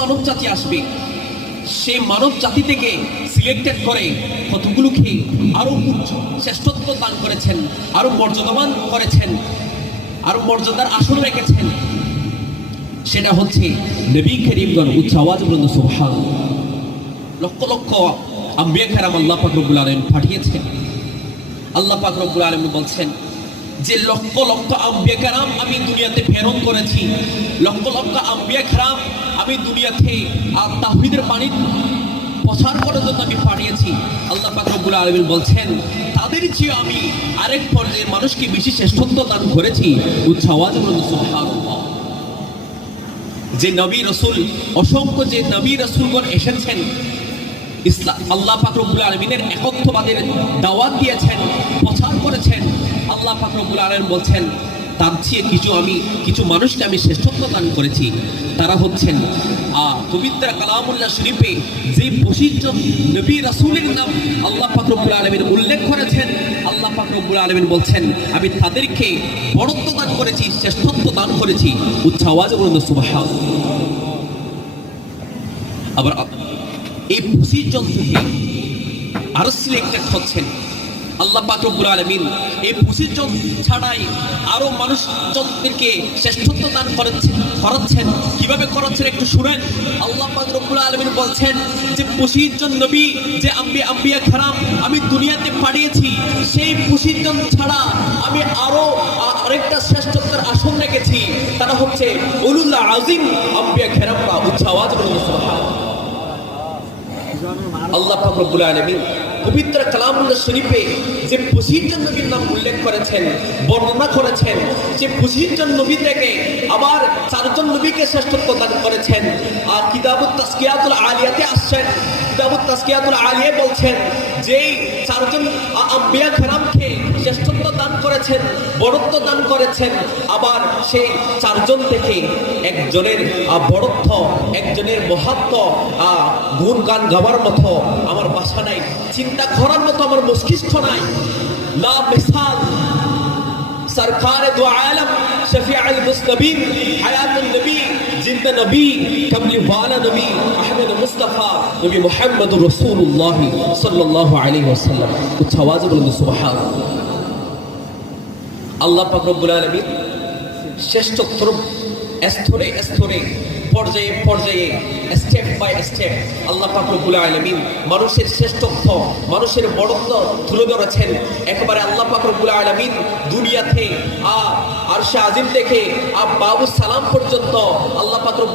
মানব জাতি আসবে। সেই মানব জাতি থেকে সিলেক্টেড করে কতগুলোকে আরও উচ্চ শ্রেষ্ঠত্ব দান করেছেন আরও মর্যাদাবান করেছেন আরও মর্যাদার আসন রেখেছেন। সেটা হচ্ছে নবী করিমগণ, উচ্চ আওয়াজ বলুন সুবহান লক্ষ লক্ষ আম্বিয়া খেরাম আল্লাহ পাক রব্বুল আলম পাঠিয়েছেন। আল্লাহ পাক রব্বুল আলম বলছেন যে লক্ষ লক্ষ আম্বিয়া খেরাম আমি দুনিয়াতে প্রেরণ করেছি, লক্ষ লক্ষ আম্বিয়া খেরাম আমি দুনিয়াতে আর তাহিদের পানি প্রচার করার জন্য আমি পাঠিয়েছি। আল্লাহ পাক রব্বুল আলমিন বলছেন, তাদের চেয়ে আমি আরেক পর্যায়ের মানুষকে বেশি শ্রেষ্ঠত্ব দান করেছি। আওয়াজ যে নবী রসুল, অসংখ্য যে নবী রসুলগণ এসেছেন ইসলাম আল্লাহ ফাকরুল আলমিনের একত্ববাদের দাওয়াত দিয়েছেন প্রচার করেছেন। আল্লাহ ফাকরুল আলম বলছেন তার চেয়ে কিছু আমি কিছু মানুষকে আমি শ্রেষ্ঠত্ব দান করেছি। তারা হচ্ছেন আহ, পবিত্র কালামুল্লাহ শরীফে যে বৈশিষ্ট্য নবী রাসূলের নাম আল্লাহ ফাকরুল আলমিন উল্লেখ করেছেন আল্লাহ ফাকরুল আলমিন বলছেন আমি তাদেরকে বড়ত্ব দান করেছি শ্রেষ্ঠত্ব দান করেছি। উচ্চ আওয়াজে বলুন সুবাহ আবার আ- এই পঁচিশজন থেকে আরও সিলেক্টেড হচ্ছেন আল্লাহ পাক রব্বুল আলামিন এই পঁচিশজন ছাড়াই আরও মানুষ মানুষজনদেরকে শ্রেষ্ঠত্ব দান করাচ্ছেন করাচ্ছেন। কীভাবে করাচ্ছেন একটু শুনেন। আল্লাহ পাক রব্বুল আলামিন বলছেন যে পঁচিশজন নবী যে আম্বিয়া আম্বিয়া খারাম আমি দুনিয়াতে পাঠিয়েছি, সেই পঁচিশজন ছাড়া আমি আরও আরেকটা শ্রেষ্ঠত্বের আসন রেখেছি। তারা হচ্ছে উলুল্লাহ আজিম আম্বিয়া খেরামরা, উচ্চ আওয়াজ আল্লাহ পাক রব্বুল আলামিন পবিত্র কালামুল্লাহ শরীফে যে পঁচিশজন নবীর নাম উল্লেখ করেছেন, বর্ণনা করেছেন, যে পঁচিশজন নবী থেকে আবার চারজন নবীকে শ্রেষ্ঠত্ব দান করেছেন। আর কিতাবুত তাসকিয়াতুল আলিয়াতে আসছেন কিতাবুত তাসকিয়াতুল আলিয়া বলছেন যে চারজন আ- আম্বিয়া খেরামকে শ্রেষ্ঠত্ব দান করেছেন বড়ত্ব দান করেছেন। আবার সেই চারজন থেকে একজনের বড়ত্ব একজনের মহাত্ম গুণ গান গাওয়ার মতো আমার বাসা নাই। চিন্তা করার মতো আমার মস্তিষ্ক নাই। লা সরকার দু আলম শফিয়া মুস্তবিন হায়াতুল নবী, জিন্দা নবী ওয়ালা নবী নবী মোহাম্মদ রসুল্লাহ সাল্লাহ আলী বলুন আল্লাহ পাক রব্বুল স্তরে স্তরে পর্যায়ে পর্যায়ে স্টেপ বাই স্টেপ আল্লাহ পাকুল আলমিন মানুষের শ্রেষ্ঠত্ব, মানুষের বড়ত্ব তুলে ধরেছেন। একেবারে আল্লাহ পাকুল আলমিন দুনিয়াতে আ সে আজিম থেকে আ বাবু সালাম পর্যন্ত আল্লাহ পাকুল